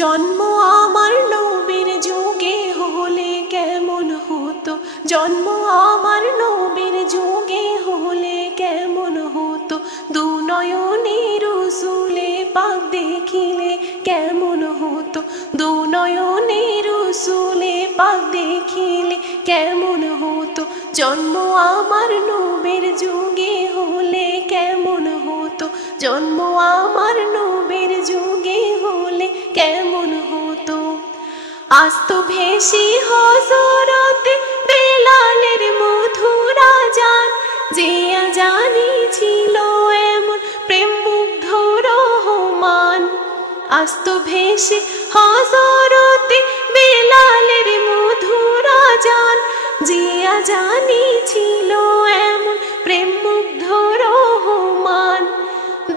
জন্ম আমার নবীর যুগে হলে কেমন হতো, জন্ম আমার নবীর যুগে হলে কেমন হতো, দুনয়নে রসুলে পাক দেখিলে কেমন হতো, দুনয়নে রসুলে পাক দেখিলে কেমন হতো, জন্ম আমার নবীর যুগে হলে কেমন হতো, জন্ম আমার নবীর যুগে হলে কেমন হতো। আস্ত ভেসে হযরতে বেলালের মধুর আযান, যে আযানে ছিল এমন প্রেম মুগ্ধ রহমান। আস্ত ভেসে হযরতে বেলালের মধুর আযান, যে আযানে ছিল এমন প্রেম মুগ্ধ রহমান।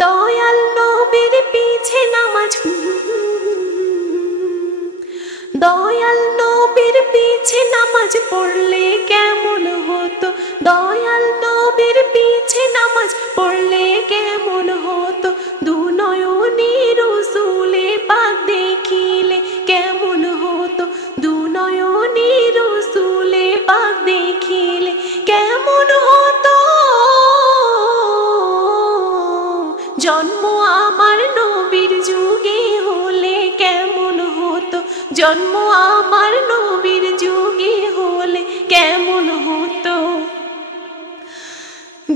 দয়াল নবীর পিছে নামাজ, দয়াল নবীর পিছে নামাজ পড়লে কেমন হতো, দয়াল নবীর পিছে নামাজ পড়লে কেমন হতো, দুনয়নে রসুলে পাক দেখিলে কেমন হতো, দুনয়নে রসুলে পাক দেখিলে কেমন হতো। জন্ম আমার নবীর যুগে হলে কেমন হতো, জন্ম আমার নবীর যুগে হলে কেমন হতো।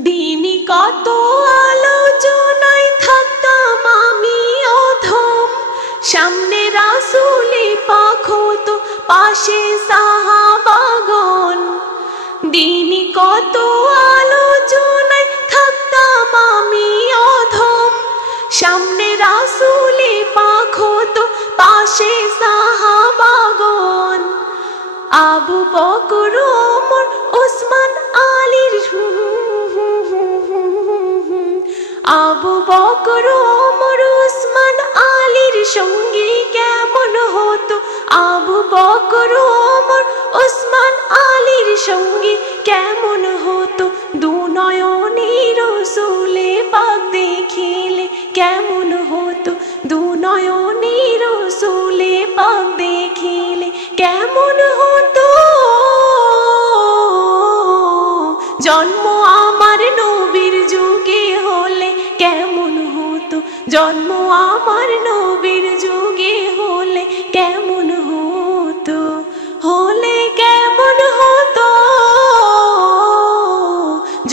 দিনই কত আলোচনায় থাকতাম আমি অধম, সামনে রাসূলে পাক হতো, পাশে সাহাবাগণ। দিনই কত আলোচনায় থাকতাম আমি অধম, সামনে রাসূলে পাক হতো, পাশে সাহাবাগণ। আবু বকর ওমর ওসমান আলীর, আবু বকর ওমর ওসমান আলীর সঙ্গী কেমন হতো, আবু বকর ওমর ওসমান আলীর সঙ্গী কেমন হতো, দুনয়নে রসুলে পাক দেখিলে কেমন হতো, দুনয়নে রসুলে পাক দেখিলে কেমন হতো। জন্ম আমার নবীর যুগে হলে কেমন হতো, জন্ম আমার নবীর যুগে হলে কেমন হতো, হলে কেমন হতো।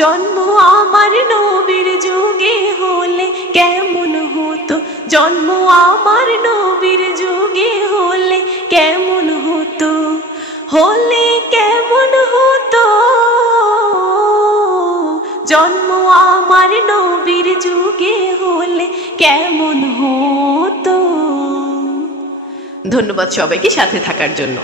জন্ম আমার নবীর যুগে হলে কেমন হতো, জন্ম আমার নবীর যুগে হলে কেমন হতো, হলে কেমন হতো। জন্ম আমার নবীর যুগে হলে কেমন হতো। ধন্যবাদ সবাইকে সাথে থাকার জন্য।